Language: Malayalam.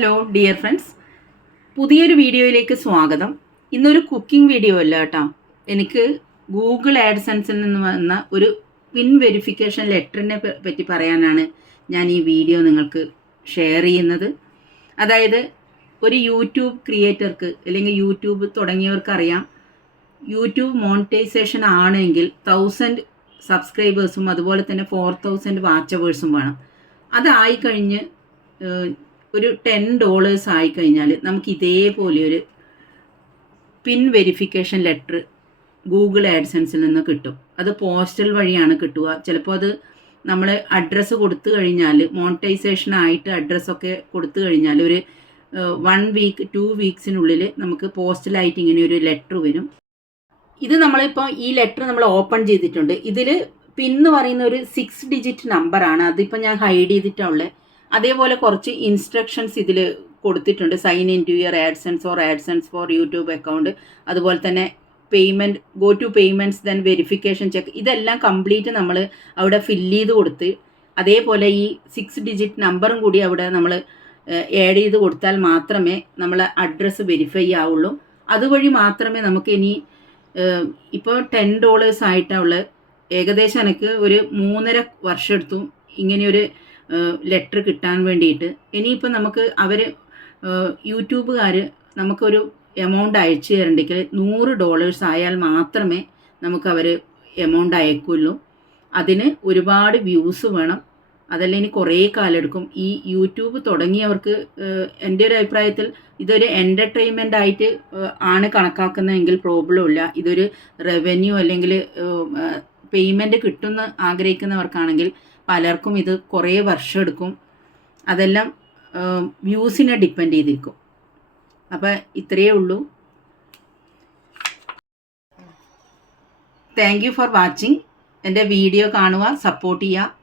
ഹലോ ഡിയർ ഫ്രണ്ട്സ്, പുതിയൊരു വീഡിയോയിലേക്ക് സ്വാഗതം. ഇന്നൊരു കുക്കിംഗ് വീഡിയോ അല്ല കേട്ടോ. എനിക്ക് ഗൂഗിൾ ആഡ്സെൻസിൽ നിന്ന് വന്ന ഒരു പിൻ വെരിഫിക്കേഷൻ ലെറ്ററിനെ പറ്റി പറയാനാണ് ഞാൻ ഈ വീഡിയോ നിങ്ങൾക്ക് ഷെയർ ചെയ്യുന്നത്. അതായത് ഒരു യൂട്യൂബ് ക്രിയേറ്റർക്ക് അല്ലെങ്കിൽ യൂട്യൂബ് തുടങ്ങിയവർക്കറിയാം, യൂട്യൂബ് മോണിറ്റൈസേഷൻ ആണെങ്കിൽ 1000 സബ്സ്ക്രൈബേഴ്സും അതുപോലെ തന്നെ 4000 വാച്ചവേഴ്സും വേണം. അതായിക്കഴിഞ്ഞ് ഒരു $10 ആയിക്കഴിഞ്ഞാൽ നമുക്ക് ഇതേപോലെ ഒരു പിൻ വെരിഫിക്കേഷൻ ലെറ്റർ ഗൂഗിൾ ആഡ്സെൻസിൽ നിന്ന് കിട്ടും. അത് പോസ്റ്റൽ വഴിയാണ് കിട്ടുക. ചിലപ്പോൾ അത് നമ്മൾ അഡ്രസ്സ് കൊടുത്തു കഴിഞ്ഞാൽ, മോണിറ്റൈസേഷൻ ആയിട്ട് അഡ്രസ്സൊക്കെ കൊടുത്തു കഴിഞ്ഞാൽ ഒരു 1 വീക്ക് 2 വീക്സിനുള്ളിൽ നമുക്ക് പോസ്റ്റലായിട്ട് ഇങ്ങനെ ഒരു ലെറ്റർ വരും. ഇത് നമ്മളിപ്പോൾ ഈ ലെറ്റർ നമ്മൾ ഓപ്പൺ ചെയ്തിട്ടുണ്ട്. ഇതിൽ പിൻ എന്ന് പറയുന്ന ഒരു 6 ഡിജിറ്റ് നമ്പറാണ്. അതിപ്പോൾ ഞാൻ ഹൈഡ് ചെയ്തിട്ടുള്ളത്. അതേപോലെ കുറച്ച് ഇൻസ്ട്രക്ഷൻസ് ഇതിൽ കൊടുത്തിട്ടുണ്ട്. Sign in to your AdSense or AdSense for YouTube account, അതുപോലെ തന്നെ payment, go to payments, then verification check, ഇതെല്ലാം കംപ്ലീറ്റ് നമ്മൾ അവിടെ ഫില്ല് ചെയ്ത് കൊടുത്ത്, അതേപോലെ ഈ 6 ഡിജിറ്റ് നമ്പറും കൂടി അവിടെ നമ്മൾ ആഡ് ചെയ്ത് കൊടുത്താൽ മാത്രമേ നമ്മളെ അഡ്രസ്സ് വെരിഫൈ ആവുള്ളൂ. അതുവഴി മാത്രമേ നമുക്ക് ഇനി ഇപ്പോൾ $10 ആയിട്ടുള്ള ഏകദേശം എനിക്ക് ഒരു 3.5 വർഷം എടുത്തു ഇങ്ങനെയൊരു ലെറ്റർ കിട്ടാൻ വേണ്ടിയിട്ട്. ഇനിയിപ്പോൾ നമുക്ക് അവർ യൂട്യൂബുകാർ നമുക്കൊരു എമൗണ്ട് അയച്ചു തരണ്ടെങ്കിൽ $100 ആയാൽ മാത്രമേ നമുക്ക് അവർ എമൗണ്ട് അയക്കുള്ളൂ. അതിന് ഒരുപാട് വ്യൂസ് വേണം. അതല്ല ഇനി കുറേ കാലം എടുക്കും. ഈ യൂട്യൂബ് തുടങ്ങിയവർക്ക് എൻ്റെ ഒരു അഭിപ്രായത്തിൽ ഇതൊരു എൻ്റർടൈൻമെൻ്റ് ആയിട്ട് ആണ് കണക്കാക്കുന്നതെങ്കിൽ പ്രോബ്ലം ഇല്ല. ഇതൊരു റവന്യൂ അല്ലെങ്കിൽ പേയ്മെൻറ്റ് കിട്ടുമെന്ന് ആഗ്രഹിക്കുന്നവർക്കാണെങ്കിൽ പലർക്കും ഇത് കുറേ വർഷം എടുക്കും. അതെല്ലാം വ്യൂസിനെ ഡിപ്പെൻഡ് ചെയ്തിരിക്കും. അപ്പോൾ ഇത്രയേ ഉള്ളൂ. Thank you for watching. എൻ്റെ വീഡിയോ കാണുക, സപ്പോർട്ട് ചെയ്യുക.